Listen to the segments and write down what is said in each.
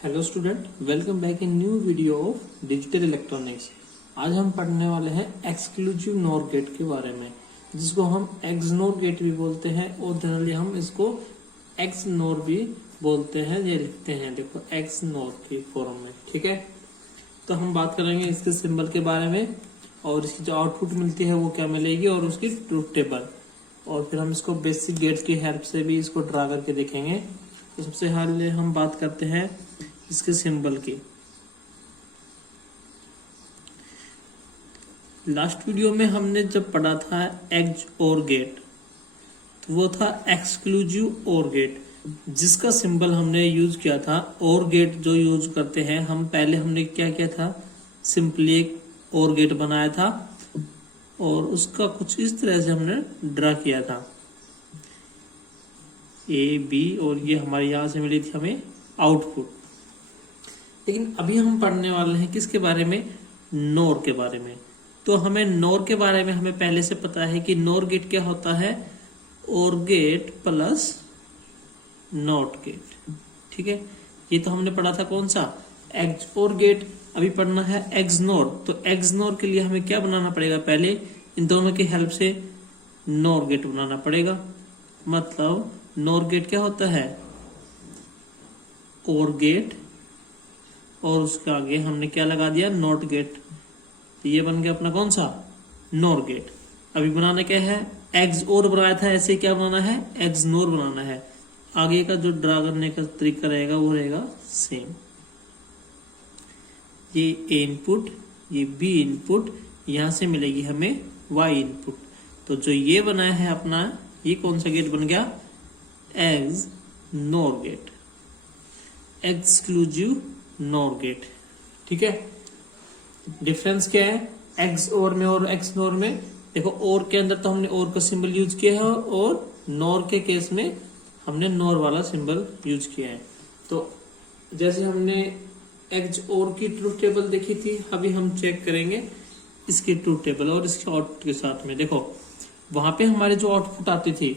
Hello student, welcome back in new video of digital electronics. आज हम पढ़ने वाले हैं एक्सक्लूसिव नॉर गेट के बारे में, जिसको हम एक्स नॉर गेट भी बोलते हैं और जनरली हम इसको एक्स नॉर भी बोलते हैं। ये लिखते हैं देखो एक्स नॉर की फॉर्म में, ठीक है। तो हम बात करेंगे इसके सिंबल के बारे में और इसकी जो आउटपुट मिलती है वो क्या मिलेगी और उसकी ट्रूथ टेबल, और फिर हम इसको बेसिक गेट्स की हेल्प से भी इसको ड्रा करके देखेंगे। तो सबसे पहले हम बात करते हैं इसके सिंबल की। लास्ट वीडियो में हमने जब पढ़ा था एक्स और गेट, तो वो था एक्सक्लूसिव और गेट, जिसका सिंबल हमने यूज किया था। और गेट जो यूज करते हैं हम, पहले हमने क्या किया था, सिंपली एक और गेट बनाया था और उसका कुछ इस तरह से हमने ड्रा किया था ए बी, और ये हमारे यहां से मिली थी हमें आउटपुट। लेकिन अभी हम पढ़ने वाले हैं किसके बारे में, नोर के बारे में। तो हमें नोर के बारे में हमें पहले से पता है कि नोर गेट क्या होता है, और गेट प्लस नॉट गेट, ठीक है। ये तो हमने पढ़ा था कौन सा, एक्स और गेट। अभी पढ़ना है एक्स नोर। तो एक्स नोर के लिए हमें क्या बनाना पड़ेगा, पहले इन दोनों की हेल्प से नोर गेट बनाना पड़ेगा। मतलब नोर गेट क्या होता है, और गेट, और उसके आगे हमने क्या लगा दिया, नॉट गेट। तो ये बन गया अपना कौन सा, नोर गेट। अभी बनाना क्या है, एक्स और बनाया था, ऐसे क्या बनाना है, एक्स नोर बनाना है। आगे का जो ड्रा करने का तरीका रहेगा वो रहेगा सेम। ये ए इनपुट, ये बी इनपुट, यहां से मिलेगी हमें वाई इनपुट। तो जो ये बनाया है अपना, ये कौन सा गेट बन गया, XNOR gate, exclusive NOR gate, ठीक है। डिफरेंस क्या है एक्स और में और एक्स नोर में, देखो और के अंदर तो हमने और का सिंबल यूज किया है और नोर के केस में हमने नोर वाला सिंबल यूज किया है। तो जैसे हमने एक्स और की ट्रूथ टेबल देखी थी, अभी हम चेक करेंगे इसकी ट्रूथ टेबल और इसके आउटपुट के साथ में। देखो वहां पे हमारे जो आउटपुट आती थी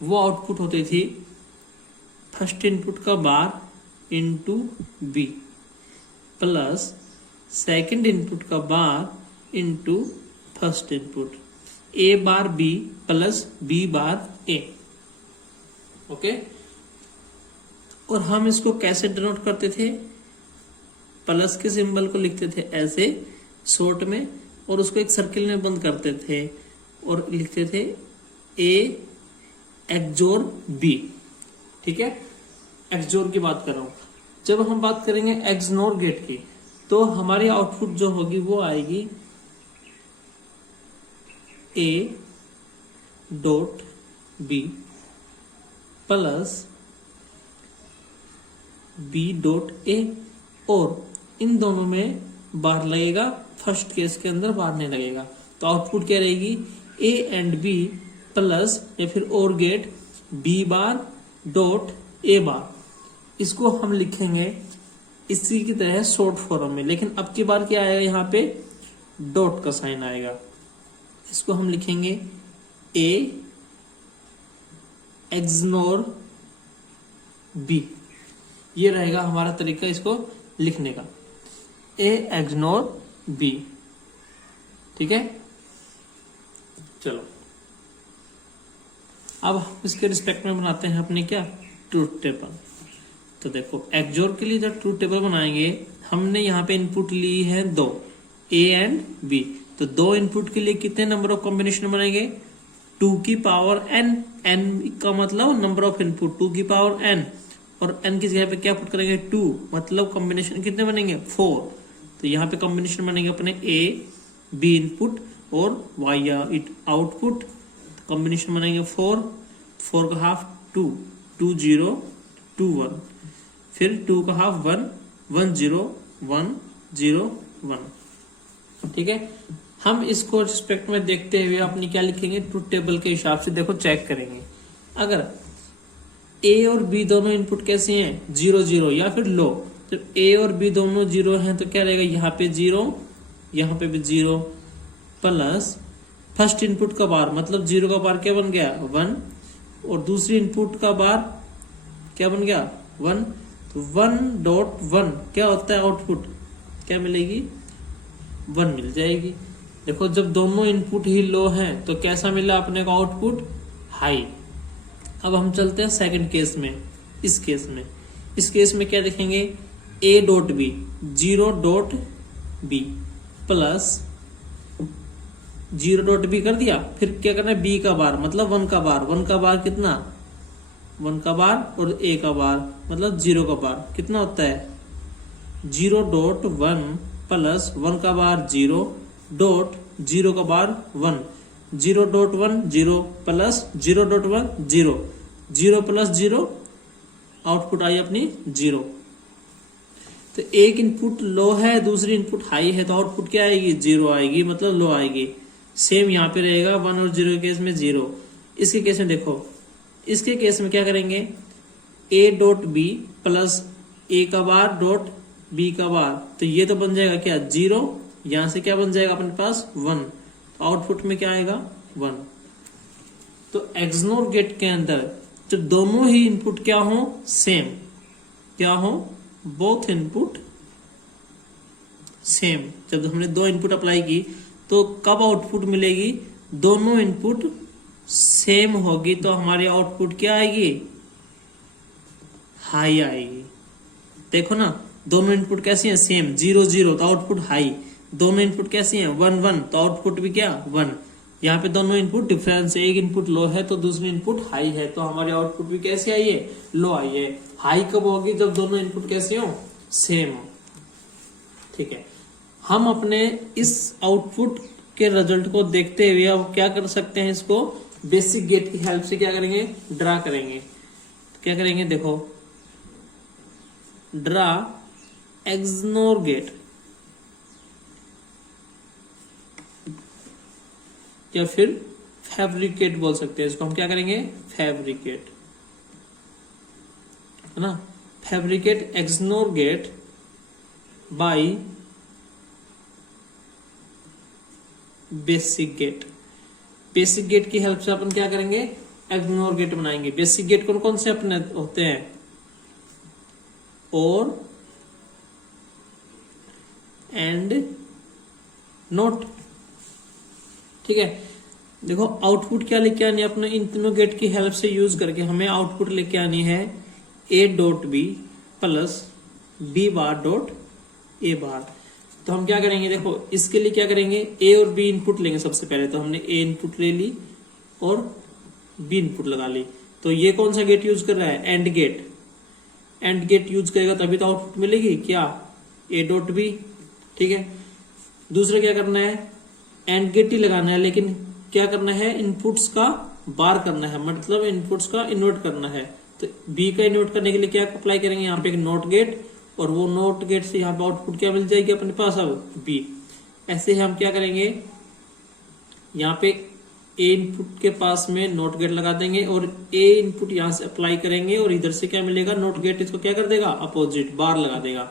वो आउटपुट होती थी फर्स्ट इनपुट का bar into B plus second input का bar into first input, A bar B plus B bar A, okay. और हम इसको कैसे डिनोट करते थे, प्लस के सिंबल को लिखते थे ऐसे शॉर्ट में, और उसको एक सर्किल में बंद करते थे और लिखते थे ए एक्सोर बी, ठीक है। एक्सोर की बात कर रहा हूं। जब हम बात करेंगे एक्स नोर गेट की, तो हमारी आउटपुट जो होगी वो आएगी A dot B plus B dot A, और इन दोनों में बार लगेगा, फर्स्ट केस के अंदर बार नहीं लगेगा। तो आउटपुट क्या रहेगी, ए एंड बी प्लस या फिर और gate B bar dot A bar. इसको हम लिखेंगे इसी की तरह शॉर्ट फॉर्म में, लेकिन अब की बार क्या आएगा, यहाँ पे डॉट का साइन आएगा। इसको हम लिखेंगे ए एक्सनोर बी, ये रहेगा हमारा तरीका इसको लिखने का, ए एक्सनोर बी, ठीक है। चलो अब हम इसके रिस्पेक्ट में बनाते हैं अपने क्या, ट्रूथ टेबल। तो देखो एक्सोर के लिए जब ट्रूथ टेबल बनाएंगे, हमने यहाँ पे इनपुट ली है दो, ए एंड बी। तो दो इनपुट के लिए कितने नंबर ऑफ कॉम्बिनेशन बनेंगे, 2 की पावर n, n का मतलब नंबर ऑफ इनपुट 2 की पावर n, और n की जगह पे क्या पुट करेंगे 2, मतलब कॉम्बिनेशन कितने बनेंगे 4। तो यहाँ पे कॉम्बिनेशन बनेंगे अपने ए बी इनपुट और वाई आउटपुट, कॉम्बिनेशन बनेंगे 4, 4 का हाफ 2, 2 0 2 1, फिर 2 का हाफ 1 1 0 1 0 1, ठीक है। हम इसको रिस्पेक्ट में देखते हुए अपनी क्या लिखेंगे, ट्रूथ टेबल के हिसाब से देखो चेक करेंगे। अगर ए और बी दोनों इनपुट कैसे हैं, 0 0 या फिर लो, जब ए और बी दोनों 0 हैं तो क्या रहेगा, यहाँ पे 0 यहाँ पे भी 0 प्लस फर्स्ट इनपुट का बार, मतलब 0 का बार क्या बन गया 1, और दूसरी इनपुट का बार क्या बन गया 1, तो 1.1 क्या होता है आउटपुट, क्या मिलेगी 1 मिल जाएगी। देखो जब दोनों इनपुट ही लो हैं तो कैसा मिला अपने को आउटपुट, हाई। अब हम चलते हैं सेकंड केस में। इस केस में क्या देखेंगे, a dot B 0.b plus 0.b कर दिया, फिर क्या करना है b का बार मतलब 1 का बार, 1 का बार कितना 1 का बार और a का बार मतलब 0 का बार कितना होता है 0.1 प्लस 1 का बार 0 डॉट 0 का बार 1, 0.1 0 प्लस 0.1 0, 0 प्लस 0 आउटपुट आई अपनी 0। तो एक इनपुट लो है दूसरी इनपुट हाई है तो आउटपुट क्या आएगी 0 आएगी, मतलब लो आएगी। सेम यहाँ पे रहेगा 1 और 0 के केस में 0। इसके केस में देखो, इसके केस में क्या करेंगे a dot B plus a का बार डॉट b का बार, तो ये तो बन जाएगा क्या 0, यहां से क्या बन जाएगा अपने पास 1, तो आउटपुट में क्या आएगा 1। तो एक्सनोर गेट के अंदर जब दोनों ही इनपुट क्या हो सेम, क्या हो बोथ इनपुट सेम, जब हमने दो इनपुट अप्लाई की तो कब आउटपुट मिलेगी, दोनों इनपुट सेम होगी तो हमारी आउटपुट क्या आएगी हाई आएगी। देखो ना दोनों इनपुट कैसी हैं सेम, 0 0 तो आउटपुट हाई, दोनों इनपुट कैसी हैं 1 1 तो आउटपुट भी क्या 1। यहाँ पे दोनों इनपुट डिफरेंस है, एक इनपुट लो है तो दूसरी इनपुट हाई है, तो हमारी आउटपुट भी कैसे आई है लो आई है। हाई कब होगी जब दोनों इनपुट कैसे हो सेम हो। ठीक है, हम अपने इस आउटपुट के रिजल्ट को देखते हुए अब क्या कर सकते हैं, इसको बेसिक गेट की हेल्प से क्या करेंगे ड्रा करेंगे। तो क्या करेंगे देखो, ड्रा एक्सनोर गेट या फिर फैब्रिकेट बोल सकते हैं इसको, हम क्या करेंगे फैब्रिकेट, है ना, fabricate XNOR gate by basic gate. Basic gate की हेल्प से अपन क्या करेंगे एक्सनोर गेट बनाएंगे। बेसिक गेट कौन कौन से अपने होते हैं, और एंड नोट। ठीक है, देखो आउटपुट क्या लेके आनी है अपने इन तीनों गेट की हेल्प से यूज करके हमें आउटपुट लेके आनी है a dot B plus b bar dot a bar. तो हम क्या करेंगे देखो, इसके लिए क्या करेंगे a और b इनपुट लेंगे। सबसे पहले तो हमने a इनपुट ले ली और b इनपुट लगा ली, तो ये कौन सा गेट यूज कर रहा है AND gate. AND gate use करेगा तभी तो आउटपुट मिलेगी क्या a डॉट बी। ठीक है, दूसरा क्या करना है एंड गेट ही लगाना है, लेकिन क्या करना है इनपुट्स का बार करना है, मतलब इनपुट्स का इन्वर्ट करना है। तो बी का इन्वर्ट करने के लिए क्या अप्लाई करेंगे यहाँ पे एक नोट गेट, और वो नोट गेट से यहाँ पे आउटपुट क्या मिल जाएगी अपने पास अब बी। ऐसे हम क्या करेंगे यहाँ पे ए इनपुट के पास में नोट गेट लगा देंगे और ए इनपुट यहाँ से अप्लाई करेंगे और इधर से क्या मिलेगा नोट गेट इसको क्या कर देगा अपोजिट बार लगा देगा।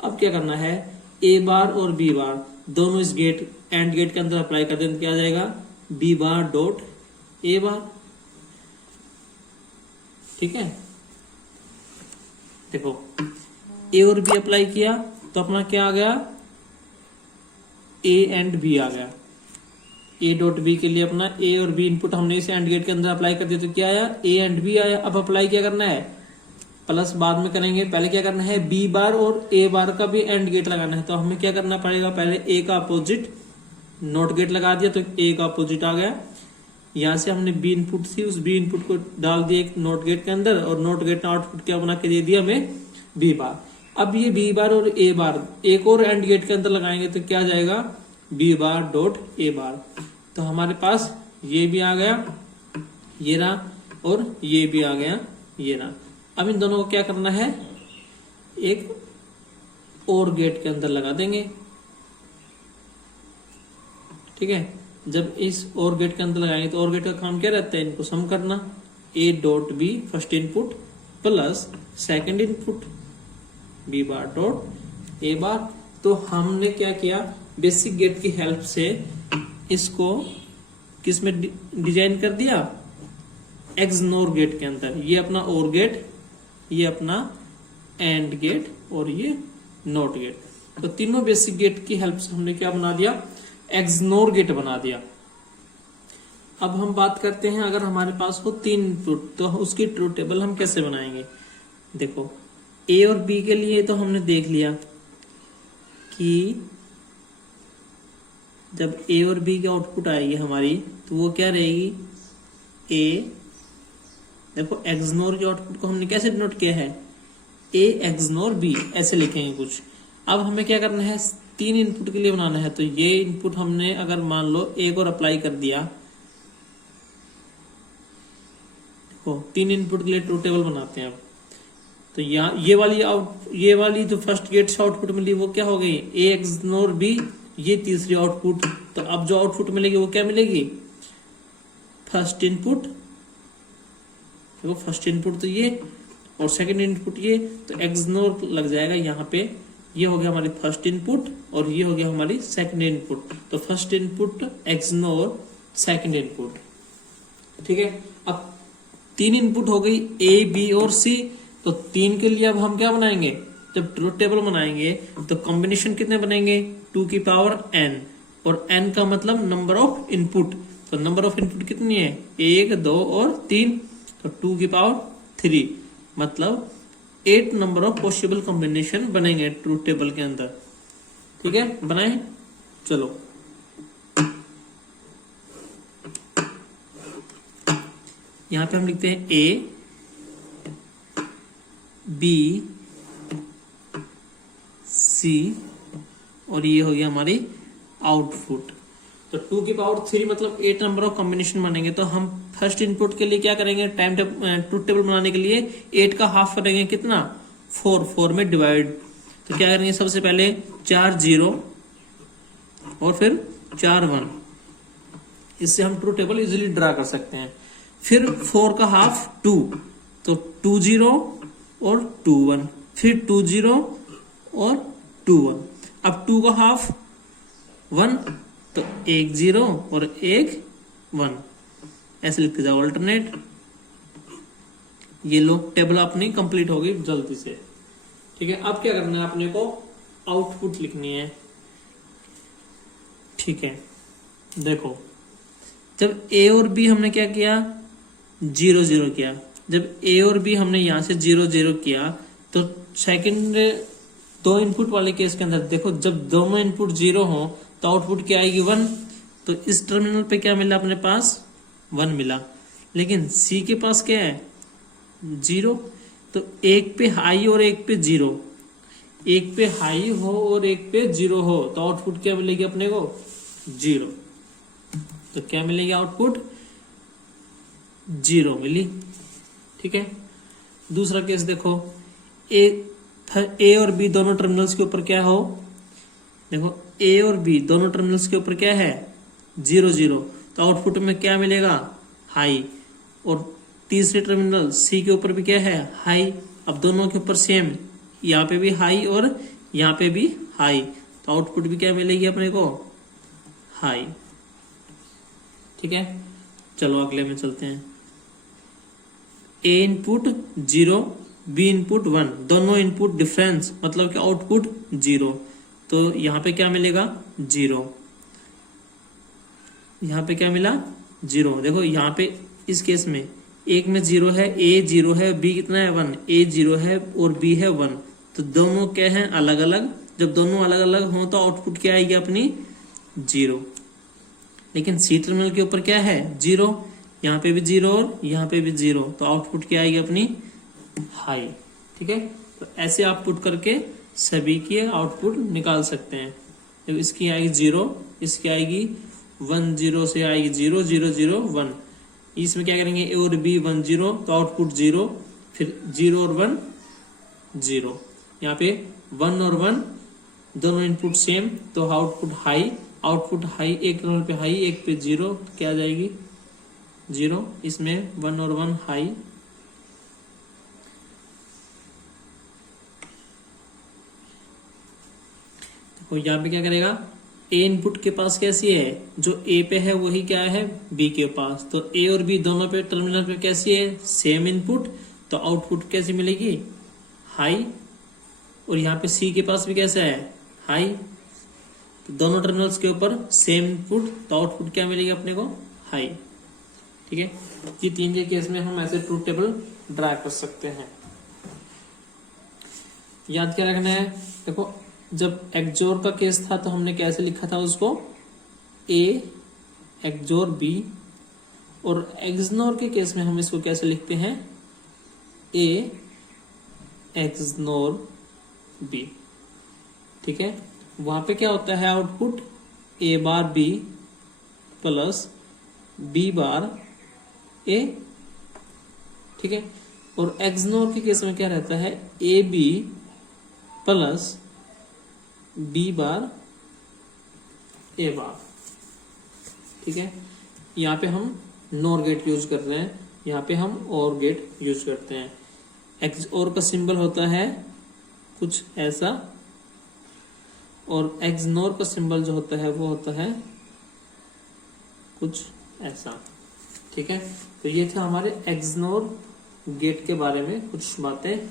अब क्या करना है ए बार और बी बार दोनों इस गेट एंड गेट के अंदर अप्लाई कर देंगे, क्या आ जाएगा B bar dot A bar. ठीक है, देखो ए और बी अप्लाई किया तो अपना क्या आ गया ए एंड बी आ गया। ए डॉट बी के लिए अपना ए और बी इनपुट हमने इस एंड गेट के अंदर अप्लाई कर दिया तो क्या आया ए एंड बी आया। अब अप्लाई क्या करना है प्लस बाद में करेंगे, पहले क्या करना है बी बार और ए बार का भी एंड गेट लगाना है। तो हमें क्या करना पड़ेगा, पहले ए का अपोजिट नोट गेट लगा दिया तो ए का अपोजिट आ गया। यहां से हमने बी इनपुट थी उस बी इनपुट को डाल दिया एक नोट गेट के अंदर और नोट गेट ने आउटपुट क्या बना के दे दिया हमें बी बार। अब ये बी बार और ए बार एक और एंड गेट के अंदर लगाएंगे तो क्या जाएगा B bar dot A bar. तो हमारे पास ये भी आ गया ये रहा और ये भी आ गया ये रहा। अब इन दोनों को क्या करना है एक और गेट के अंदर लगा देंगे। ठीक है, जब इस और गेट के अंदर लगाएंगे तो और गेट का काम क्या रहता है इनको सम करना, A dot B first input plus second input B bar dot A bar. तो हमने क्या किया बेसिक गेट की हेल्प से इसको किस में डिजाइन कर दिया एक्सनोर गेट के अंदर। ये अपना और गेट ये अपना एंड गेट और ये नॉट गेट। तो तीनों बेसिक गेट की हेल्प से हमने क्या बना दिया, एक्सनोर गेट बना दिया। अब हम बात करते हैं अगर हमारे पास हो 3 इनपुट तो उसकी ट्रूथ टेबल हम कैसे बनाएंगे। देखो ए और बी के लिए तो हमने देख लिया कि जब ए और बी की आउटपुट आएगी हमारी तो वो क्या रहेगी, ए, देखो एक्सनोर की आउटपुट को हमने कैसे डिनोट किया है, ए एक्सनोर बी, ऐसे लिखेंगे कुछ। अब हमें क्या करना है, 3 इनपुट के लिए बनाना है। तो ये इनपुट हमने अगर मान लो एक और अप्लाई कर दिया, देखो 3 इनपुट के लिए ट्रूथ टेबल बनाते हैं। अब तो यहाँ ये वाली जो फर्स्ट गेट से आउटपुट मिली वो क्या हो गई, ए एक्सनोर बी, ये तीसरी आउटपुट। तो अब जो आउटपुट मिलेगी वो क्या मिलेगी, फर्स्ट इनपुट, देखो फर्स्ट इनपुट तो ये और सेकंड इनपुट ये, तो एक्सनोर लग जाएगा यहाँ पे। ये हो गया हमारी फर्स्ट इनपुट और ये हो गया हमारी सेकंड इनपुट। तो first input XNOR second input, ठीक है। अब 3 इनपुट हो गई ए बी और सी। तो 3 के लिए अब हम क्या बनाएंगे, जब ट्रूथ टेबल बनाएंगे तो कॉम्बिनेशन कितने बनेंगे, 2 की पावर n, और n का मतलब नंबर ऑफ इनपुट। तो नंबर ऑफ इनपुट कितनी है, 1 2 और 3, तो 2 की पावर 3, मतलब 8 नंबर ऑफ पॉसिबल कॉम्बिनेशन बनेंगे ट्रूथ टेबल के अंदर, ठीक है। बनाए, चलो यहां पे हम लिखते हैं ए बी सी और ये हो गया हमारी आउटपुट। तो 2 की पावर 3 मतलब 8 नंबर ऑफ कॉम्बिनेशन बनेंगे। तो हम फर्स्ट इनपुट के लिए क्या करेंगे, ट्रूथ टेबल बनाने के लिए 8 का हाफ करेंगे, कितना, 4 में डिवाइड। तो क्या करेंगे, सबसे पहले 4 0 और फिर 4 1, इससे हम ट्रूथ टेबल इजीली ड्रा कर सकते हैं। फिर 4 का हाफ 2, तो 2 0 और 2 1, फिर 2 0 और 2 1। अब 2 का हाफ 1, तो 1 0 और 1 1, ऐसे लिखते जाओ अल्टरनेट। ये लो टेबल अपनी कंप्लीट हो गई जल्दी से, ठीक है। अब क्या करना है, अपने को आउटपुट लिखनी है, ठीक है। देखो जब ए और बी हमने क्या किया, 0 0 किया। जब ए और बी हमने यहां से 0 0 किया तो सेकंड 2 इनपुट वाले केस के अंदर देखो, जब दोनों इनपुट 0 हो तो आउटपुट क्या आएगी, 1। तो इस टर्मिनल पे क्या मिला, अपने पास 1 मिला। लेकिन सी के पास क्या है, 0। तो एक पे हाई और एक पे 0, एक पे हाई हो और एक पे 0 हो तो आउटपुट क्या मिलेगी अपने को, 0। तो क्या मिलेगी, आउटपुट 0 मिली, ठीक है। दूसरा केस देखो, ए और बी दोनों टर्मिनल्स के ऊपर क्या हो, देखो ए और बी दोनों टर्मिनल्स के ऊपर क्या है, 0 0, तो आउटपुट में क्या मिलेगा, हाई। और तीसरे टर्मिनल सी के ऊपर भी क्या है, हाई। अब दोनों के ऊपर सेम, यहाँ पे भी हाई और यहाँ पे भी हाई, तो आउटपुट भी क्या मिलेगी अपने को, हाई, ठीक है। चलो अगले में चलते हैं। ए इनपुट 0, बी इनपुट 1, दोनों इनपुट डिफरेंस मतलब कि आउटपुट 0। तो यहां पे क्या मिलेगा, 0। यहां पे क्या मिला, 0। देखो यहां पे इस केस में एक में 0 है, ए 0 है, बी कितना है, 1। ए 0 है और बी है 1, तो दोनों क्या है, अलग अलग। जब दोनों अलग अलग हो तो आउटपुट क्या आएगी अपनी, 0। लेकिन सी टर्मिनल के ऊपर क्या है, 0, यहाँ पे भी 0 और यहाँ पे भी 0, तो आउटपुट क्या आएगी अपनी, हाई, ठीक है। तो ऐसे आप पुट करके सभी की आउटपुट निकाल सकते हैं। तो इसकी आएगी 0, इसकी आएगी 1 0 से आएगी 0 0 0 1। इसमें क्या करेंगे, ए और बी 1 0, तो आउटपुट 0, फिर 0 और 1 0। यहाँ पे 1 और 1 दोनों इनपुट सेम, तो आउटपुट हाई। आउटपुट हाई, एक टर्मिनल पे हाई, एक पे 0, तो क्या आ जाएगी, 0। इसमें 1 और 1 हाई। देखो यहाँ पे क्या करेगा, ए इनपुट के पास कैसी है, जो ए पे है वही क्या है बी के पास। तो ए और बी दोनों पे टर्मिनल पे कैसी है, सेम इनपुट, तो आउटपुट कैसी मिलेगी, हाई। और यहाँ पे सी के पास भी कैसा है, हाई। तो दोनों टर्मिनल्स के ऊपर सेम इनपुट, तो आउटपुट क्या मिलेगी अपने को, हाई। ठीक है, ये 3 के केस में हम ऐसे ट्रूथ टेबल ड्रा कर सकते हैं। याद क्या रखना है, देखो जब एक्सोर का केस था तो हमने कैसे लिखा था उसको, ए एक्सोर बी, और एक्सनोर के केस में हम इसको कैसे लिखते हैं, ए एक्सनोर बी। ठीक है, वहां पे क्या होता है आउटपुट, ए bar B plus B bar ए। ठीक है, और एक्सनोर के केस में क्या रहता है, A B plus B bar A bar. ठीक है, यहाँ पे हम नॉर गेट यूज कर रहे हैं, यहाँ पे हम और गेट यूज करते हैं। एक्स और का सिंबल होता है कुछ ऐसा, और एक्सनोर का सिंबल जो होता है वो होता है कुछ ऐसा। ठीक है, तो ये थे हमारे एक्सनोर गेट के बारे में कुछ बातें।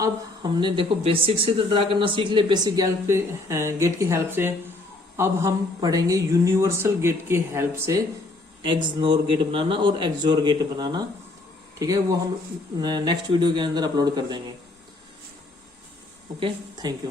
अब हमने देखो बेसिक से तो ड्रा करना सीख ले, बेसिक गेट की हेल्प से। अब हम पढ़ेंगे यूनिवर्सल गेट की हेल्प से एक्सनोर गेट बनाना और एक्सोर गेट बनाना। ठीक है, वो हम नेक्स्ट वीडियो के अंदर अपलोड कर देंगे। Okay, thank you.